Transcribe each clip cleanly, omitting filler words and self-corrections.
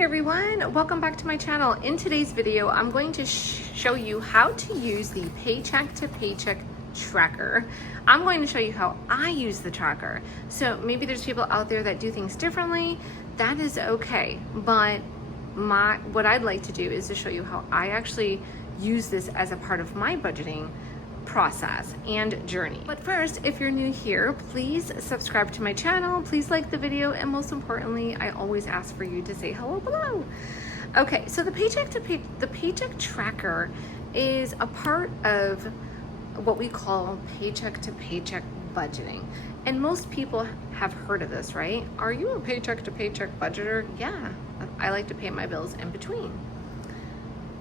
Hi everyone, welcome back to my channel. In today's video, I'm going to show you how to use the Paycheck-to-Paycheck Tracker. I'm going to show you how I use the tracker. So maybe there's people out there that do things differently. That is okay, but what I'd like to do is to show you how I actually use this as a part of my budgeting process and journey. But first, if you're new here, please subscribe to my channel, please like the video, and most importantly, I always ask for you to say hello below. Okay, so the Paycheck Tracker is a part of what we call paycheck-to-paycheck budgeting. And most people have heard of this, right? Are you a paycheck-to-paycheck budgeter? Yeah, I like to pay my bills in between.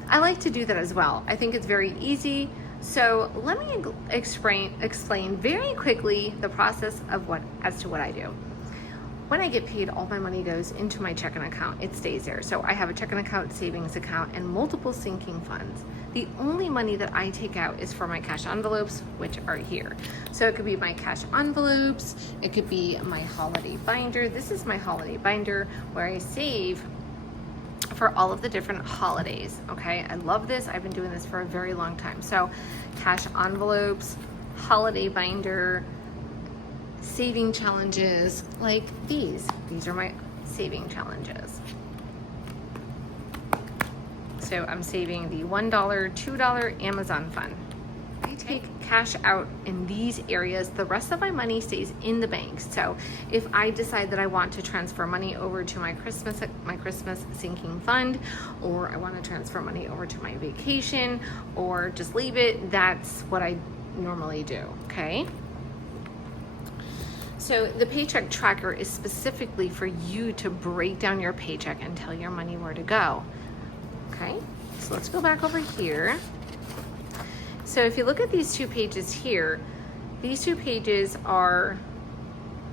I like to do that as well. I think it's very easy. So let me explain very quickly the process of as to what I do. When I get paid, all my money goes into my checking account. It stays there. So I have a checking account, savings account, and multiple sinking funds. The only money that I take out is for my cash envelopes, which are here. So it could be my cash envelopes. It could be my holiday binder. This is my holiday binder where I save for all of the different holidays. Okay, I love this. I've been doing this for a very long time. So cash envelopes, holiday binder, saving challenges like these are my saving challenges. So I'm saving the $1, $2 Amazon fund. I take cash out in these areas. The rest of my money stays in the bank. So if I decide that I want to transfer money over to my Christmas sinking fund, or I want to transfer money over to my vacation, or just leave it, that's what I normally do, okay? So the Paycheck Tracker is specifically for you to break down your paycheck and tell your money where to go, okay? So let's go back over here. So if you look at these two pages here, these two pages are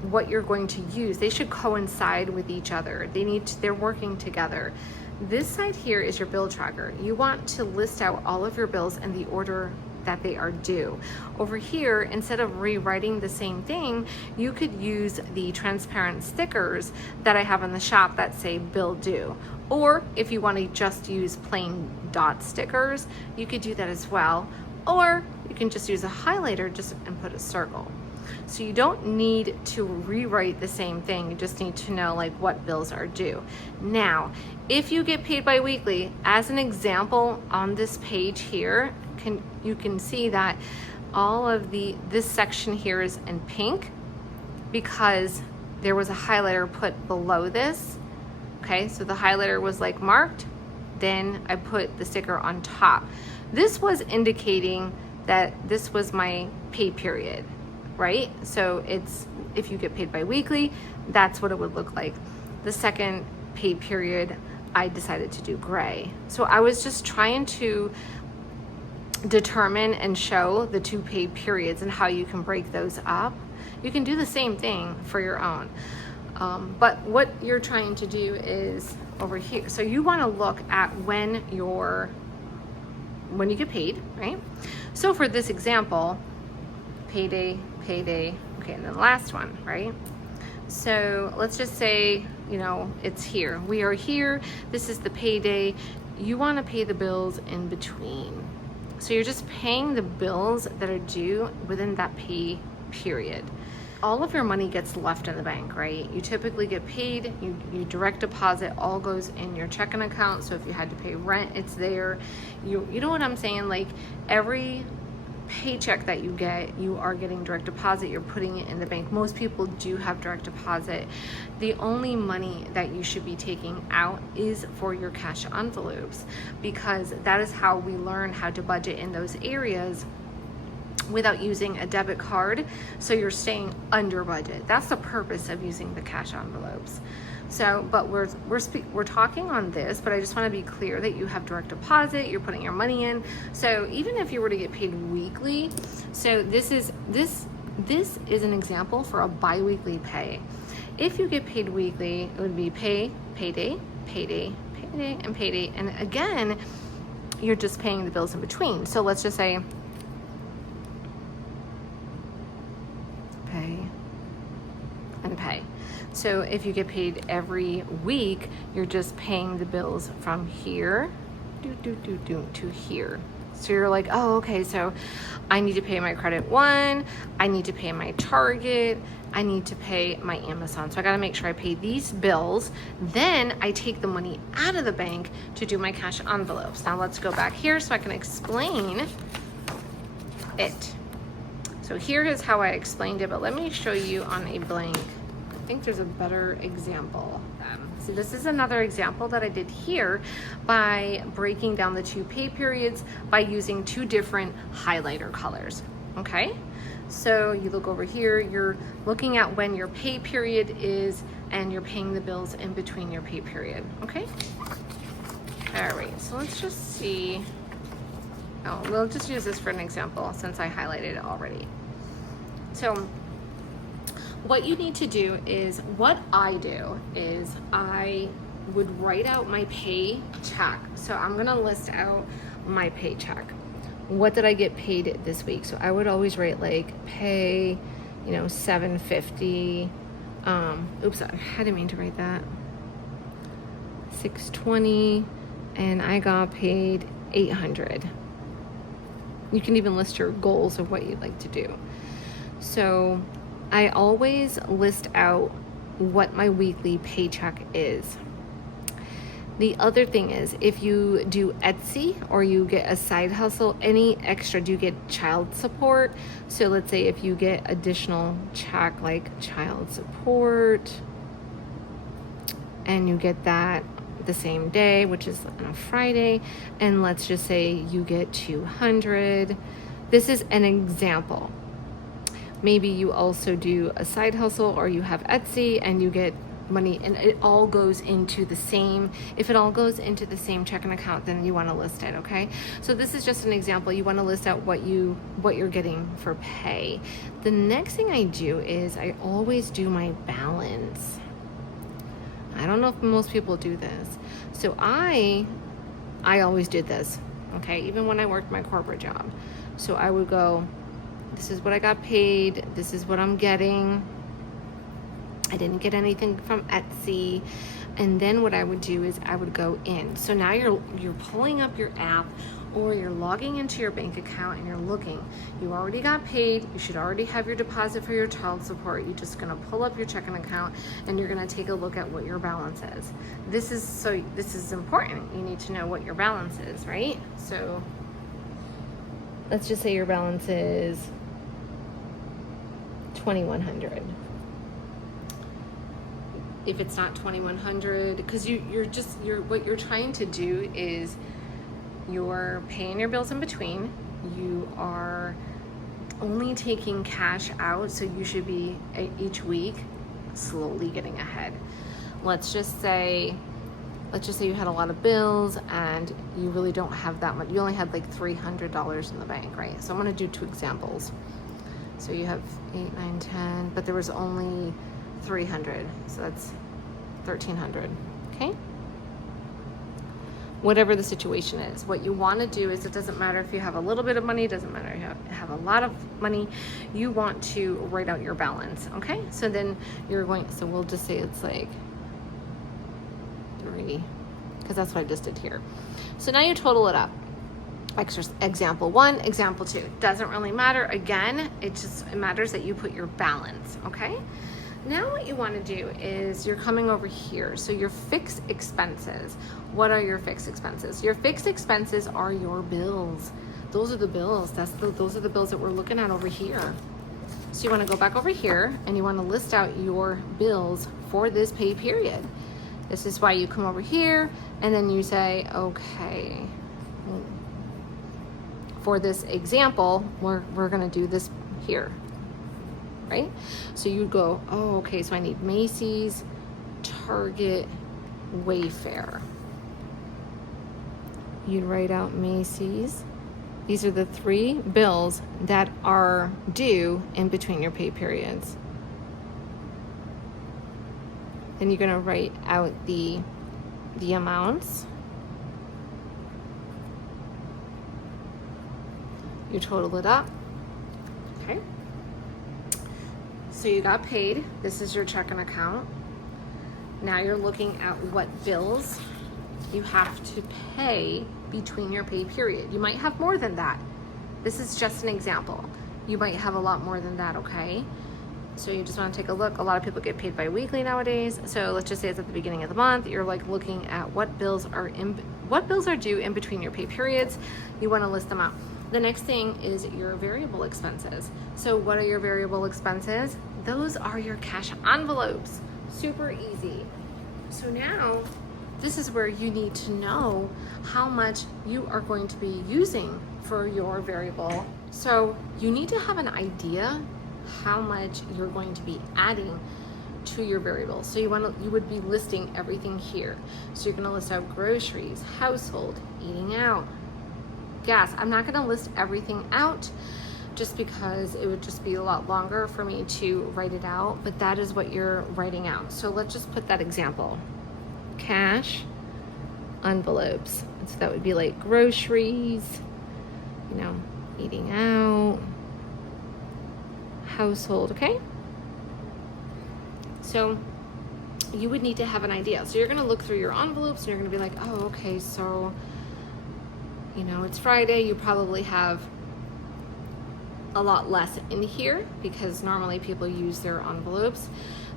what you're going to use. They should coincide with each other. They're working together. This side here is your bill tracker. You want to list out all of your bills in the order that they are due. Over here, instead of rewriting the same thing, you could use the transparent stickers that I have in the shop that say bill due. Or if you want to just use plain dot stickers, you could do that as well. Or you can just use a highlighter and put a circle. So you don't need to rewrite the same thing. You just need to know like what bills are due. Now, if you get paid bi-weekly, as an example on this page here, you can see that all of this section here is in pink because there was a highlighter put below this. Okay, so the highlighter was like marked, then I put the sticker on top. This was indicating that this was my pay period, right? So if you get paid bi-weekly, that's what it would look like. The second pay period, I decided to do gray. So I was just trying to determine and show the two pay periods and how you can break those up. You can do the same thing for your own. But what you're trying to do is over here. So you want to look at when you get paid, right? So for this example, payday, okay, and then the last one, right? So let's just say, it's here. We are here. This is the payday. You want to pay the bills in between. So you're just paying the bills that are due within that pay period. All of your money gets left in the bank, right? You typically get paid, you direct deposit, all goes in your checking account. So if you had to pay rent, it's there. You know what I'm saying? Like every paycheck that you get, you are getting direct deposit, you're putting it in the bank. Most people do have direct deposit. The only money that you should be taking out is for your cash envelopes, because that is how we learn how to budget in those areas without using a debit card, so you're staying under budget. That's the purpose of using the cash envelopes. So, but we're talking on this, but I just want to be clear that you have direct deposit, you're putting your money in. So even if you were to get paid weekly, so this is an example for a bi-weekly pay. If you get paid weekly, it would be payday, and payday, and again, you're just paying the bills in between. So let's just say pay and pay. So if you get paid every week, you're just paying the bills from here to here. So you're like, oh, okay, so I need to pay my Credit One, I need to pay my Target, I need to pay my Amazon. So I gotta make sure I pay these bills. Then I take the money out of the bank to do my cash envelopes. Now let's go back here so I can explain it. So here is how I explained it, but let me show you on a blank. I think there's a better example. So this is another example that I did here by breaking down the 2 pay periods by using 2 different highlighter colors, okay? So you look over here, you're looking at when your pay period is and you're paying the bills in between your pay period, okay? All right, so let's just see. Oh, we'll just use this for an example since I highlighted it already. So what you need to do is, what I do is I would write out my paycheck. So I'm gonna list out my paycheck. What did I get paid this week? So I would always write like pay, you know, $750. Oops, I didn't mean to write that. $620, and I got paid $800. You can even list your goals of what you'd like to do. So I always list out what my weekly paycheck is. The other thing is, if you do Etsy or you get a side hustle, any extra, do you get child support? So let's say if you get additional check like child support and you get that the same day, which is on a Friday, and let's just say you get $200. This is an example. Maybe you also do a side hustle or you have Etsy and you get money, and it all goes into the same, if it all goes into the same checking account, then you want to list it, okay? So this is just an example. You want to list out what you're getting for pay. The next thing I do is I always do my balance. I don't know if most people do this. So I always did this, okay? Even when I worked my corporate job. So I would go, this is what I got paid, this is what I'm getting. I didn't get anything from Etsy. And then what I would do is I would go in. So now you're pulling up your app or you're logging into your bank account and you're looking. You already got paid. You should already have your deposit for your child support. You're just gonna pull up your checking account and you're gonna take a look at what your balance is. This is important. You need to know what your balance is, right? So let's just say your balance is $2,100. If it's not $2,100, because what you're trying to do is you're paying your bills in between. You are only taking cash out, so you should be each week slowly getting ahead. Let's just say you had a lot of bills and you really don't have that much. You only had like $300 in the bank, right? So I'm gonna do 2 examples. So you have 8, 9, 10, but there was only 300, so that's 1,300, okay? Whatever the situation is, what you want to do is, it doesn't matter if you have a little bit of money, it doesn't matter if you have a lot of money, you want to write out your balance, okay? So then so we'll just say it's like 3, because that's what I just did here. So now you total it up. Example 1, example 2. Doesn't really matter. Again, it matters that you put your balance, okay? Now what you want to do is you're coming over here. So your fixed expenses. What are your fixed expenses? Your fixed expenses are your bills. Those are the bills. Those are the bills that we're looking at over here. So you want to go back over here and you want to list out your bills for this pay period. This is why you come over here and then you say, okay, for this example, we're gonna do this here, right? So you'd go, oh, okay, so I need Macy's, Target, Wayfair. You'd write out Macy's. These are the 3 bills that are due in between your pay periods. Then you're gonna write out the amounts. You total it up, okay? So you got paid. This is your checking account. Now you're looking at what bills you have to pay between your pay period. You might have more than that. This is just an example. You might have a lot more than that, okay? So you just want to take a look. A lot of people get paid bi-weekly nowadays. So let's just say it's at the beginning of the month. You're like looking at what bills are due in between your pay periods. You want to list them out. The next thing is your variable expenses. So what are your variable expenses? Those are your cash envelopes. Super easy. So now this is where you need to know how much you are going to be using for your variable. So you need to have an idea how much you're going to be adding to your variable. So you would be listing everything here. So you're going to list out groceries, household, eating out, gas. I'm not going to list everything out just because it would just be a lot longer for me to write it out, but that is what you're writing out. So let's just put that example. Cash envelopes. So that would be like groceries, you know, eating out, household, okay? So you would need to have an idea. So you're going to look through your envelopes and you're going to be like, oh, okay, so, you know, it's Friday. You probably have a lot less in here because normally people use their envelopes.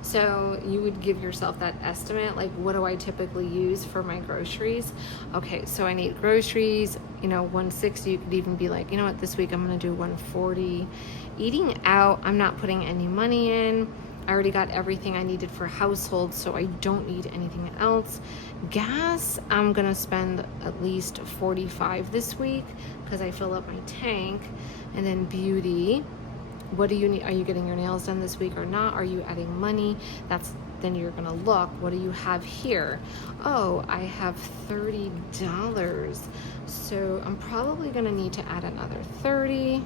So you would give yourself that estimate, like what do I typically use for my groceries? Okay, so I need groceries, you know, 160. You could even be like, you know what, this week I'm gonna do 140. Eating out, I'm not putting any money in. I already got everything I needed for household, so I don't need anything else. Gas, I'm gonna spend at least 45 this week because I fill up my tank. And then beauty, what do you need? Are you getting your nails done this week or not? Are you adding money? Then you're gonna look, what do you have here? Oh, I have $30. So I'm probably gonna need to add another 30.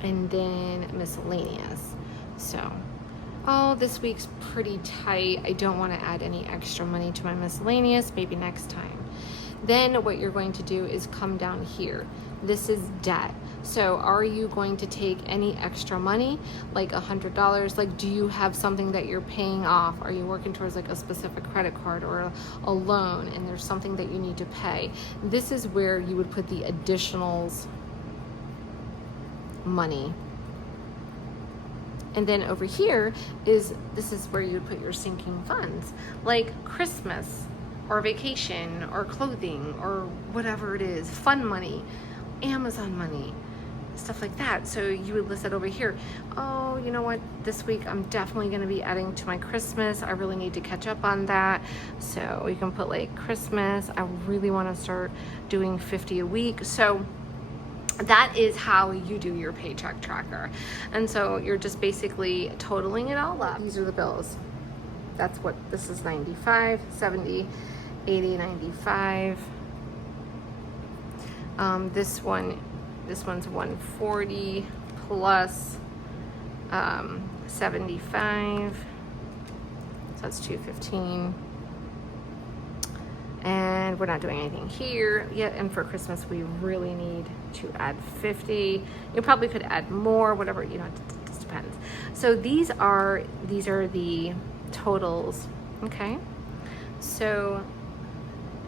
And then miscellaneous. So, oh, this week's pretty tight. I don't wanna add any extra money to my miscellaneous, maybe next time. Then what you're going to do is come down here. This is debt. So are you going to take any extra money, like $100? Like, do you have something that you're paying off? Are you working towards like a specific credit card or a loan and there's something that you need to pay? This is where you would put the additionals money. And then over here this is where you would put your sinking funds, like Christmas or vacation or clothing or whatever it is, fun money, Amazon money, stuff like that. So you would list it over here. Oh, you know what? This week I'm definitely going to be adding to my Christmas. I really need to catch up on that. So you can put like Christmas. I really want to start doing 50 a week. So that is how you do your paycheck tracker. And so you're just basically totaling it all up. These are the bills. That's what this is: 95, 70, 80, 95. This one's 140 plus 75. So that's 215. And we're not doing anything here yet. And for Christmas, we really need to add 50. You probably could add more, whatever, you know, it just depends. So these are the totals, okay? So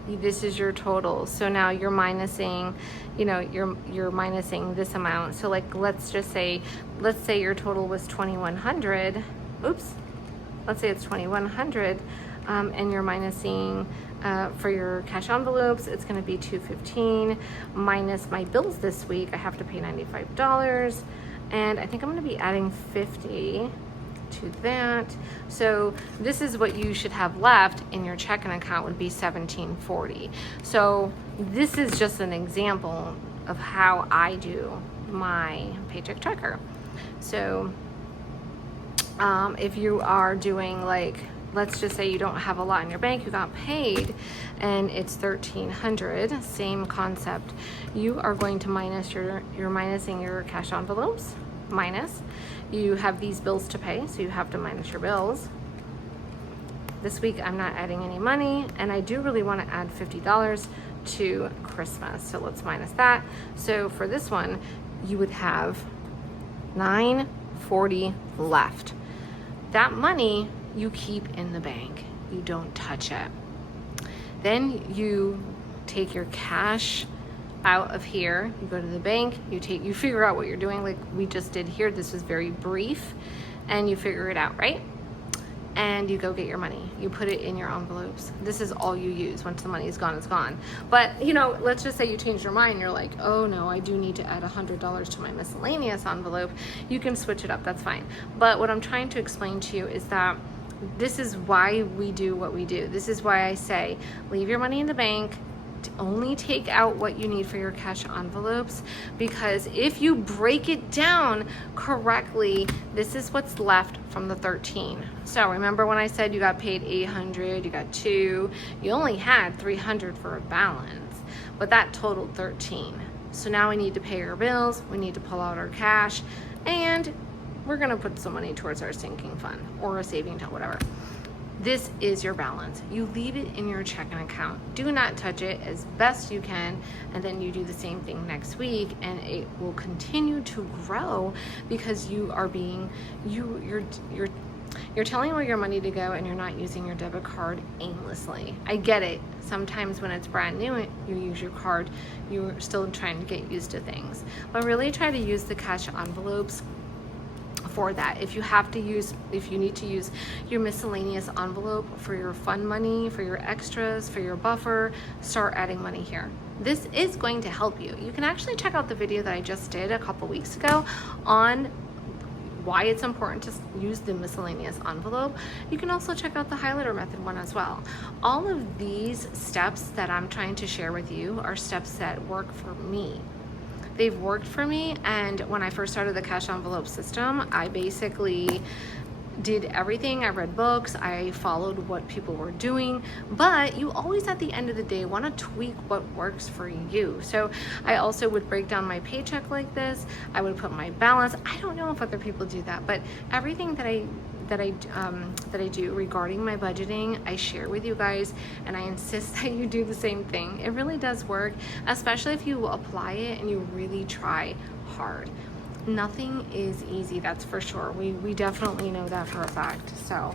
this is your total. So now you're minusing, you know, you're minusing this amount. So like, let's say your total was 2,100. Oops. Let's say it's 2,100, and you're minusing for your cash envelopes, it's going to be 215 minus my bills this week. I have to pay $95, and I think I'm going to be adding 50 to that. So this is what you should have left in your checking account, would be $1,740. So this is just an example of how I do my paycheck tracker. So if you are doing, like, let's just say you don't have a lot in your bank, you got paid and it's $1,300, same concept. You are going to minus you're minusing your cash envelopes, minus. You have these bills to pay, so you have to minus your bills. This week I'm not adding any money, and I do really want to add $50 to Christmas, so let's minus that. So for this one, you would have $940 left. That money you keep in the bank. You don't touch it. Then you take your cash out of here, you go to the bank, you figure out what you're doing like we just did here. This was very brief, and you figure it out, right? And you go get your money. You put it in your envelopes. This is all you use. Once the money is gone, it's gone. But you know, let's just say you change your mind. You're like, oh no, I do need to add $100 to my miscellaneous envelope. You can switch it up, that's fine. But what I'm trying to explain to you is that this is why we do what we do. This is why I say, leave your money in the bank, to only take out what you need for your cash envelopes, because if you break it down correctly, this is what's left from the 13. So remember when I said you got paid 800, you got 2, you only had 300 for a balance, but that totaled 13. So now we need to pay our bills, we need to pull out our cash, and we're gonna put some money towards our sinking fund or a saving account, whatever. This is your balance. You leave it in your checking account. Do not touch it as best you can, and then you do the same thing next week, and it will continue to grow because you are being you're telling where your money to go, and you're not using your debit card aimlessly. I get it. Sometimes when it's brand new, you use your card, you're still trying to get used to things. But really try to use the cash envelopes for that. If you need to use your miscellaneous envelope for your fun money, for your extras, for your buffer, start adding money here. This is going to help you. You can actually check out the video that I just did a couple weeks ago on why it's important to use the miscellaneous envelope. You can also check out the highlighter method one as well. All of these steps that I'm trying to share with you are steps that work for me. They've worked for me, and when I first started the cash envelope system, I basically did everything. I read books, I followed what people were doing, but you always at the end of the day want to tweak what works for you. So I also would break down my paycheck like this. I would put my balance. I don't know if other people do that, but everything that I do regarding my budgeting, I share with you guys, and I insist that you do the same thing. It really does work, especially if you apply it and you really try hard. Nothing is easy, that's for sure. We definitely know that for a fact. So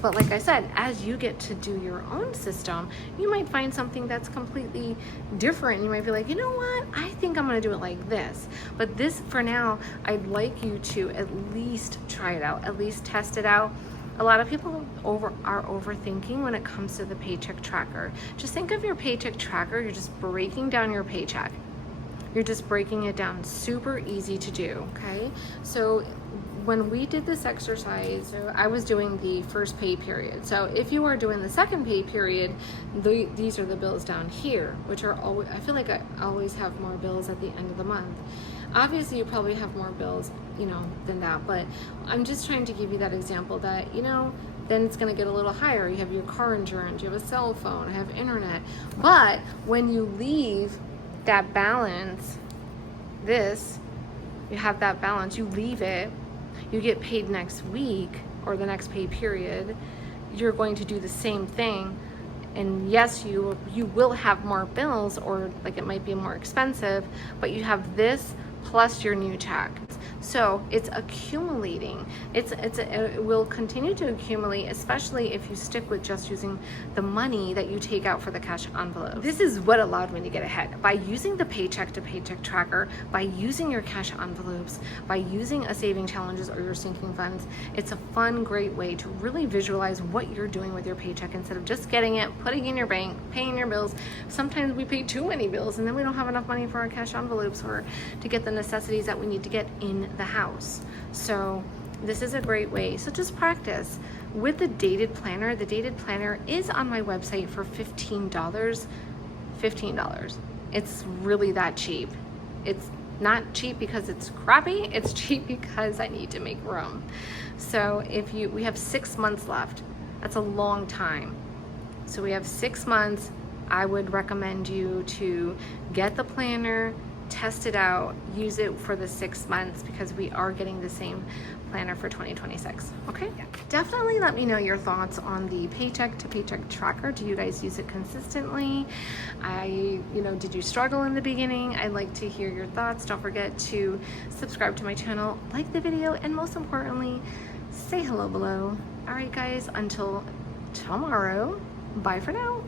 but like I said, as you get to do your own system, you might find something that's completely different. You might be like, you know what, I think I'm gonna do it like this. But this, for now, I'd like you to at least try it out, at least test it out. A lot of people are overthinking when it comes to the paycheck tracker. Just think of your paycheck tracker, you're just breaking down your paycheck. You're just breaking it down. Super easy to do, okay? So when we did this exercise, I was doing the first pay period. So if you are doing the second pay period, these are the bills down here, which are always, I feel like I always have more bills at the end of the month. Obviously you probably have more bills, you know, than that, but I'm just trying to give you that example that, you know, then it's gonna get a little higher. You have your car insurance, you have a cell phone, you have internet. But when you leave that balance, you have that balance, you leave it, you get paid next week or the next pay period, you're going to do the same thing. And yes, you will have more bills, or like it might be more expensive, but you have this plus your new check. So it's accumulating. It will continue to accumulate, especially if you stick with just using the money that you take out for the cash envelope. This is what allowed me to get ahead. By using the Paycheck-to-Paycheck Tracker, by using your cash envelopes, by using a saving challenges or your sinking funds, it's a fun, great way to really visualize what you're doing with your paycheck instead of just getting it, putting it in your bank, paying your bills. Sometimes we pay too many bills and then we don't have enough money for our cash envelopes or to get the necessities that we need to get in the house. So this is a great way. So just practice with the dated planner. The dated planner is on my website for $15. It's really that cheap. It's not cheap because it's crappy, it's cheap because I need to make room. So we have 6 months left. That's a long time. So we have 6 months. I would recommend you to get the planner, test it out, use it for the 6 months, because we are getting the same planner for 2026. Okay? Yeah. Definitely let me know your thoughts on the Paycheck-to-Paycheck Tracker. Do you guys use it consistently? Did you struggle in the beginning? I'd like to hear your thoughts. Don't forget to subscribe to my channel, like the video, and most importantly, say hello below. All right, guys, until tomorrow, bye for now.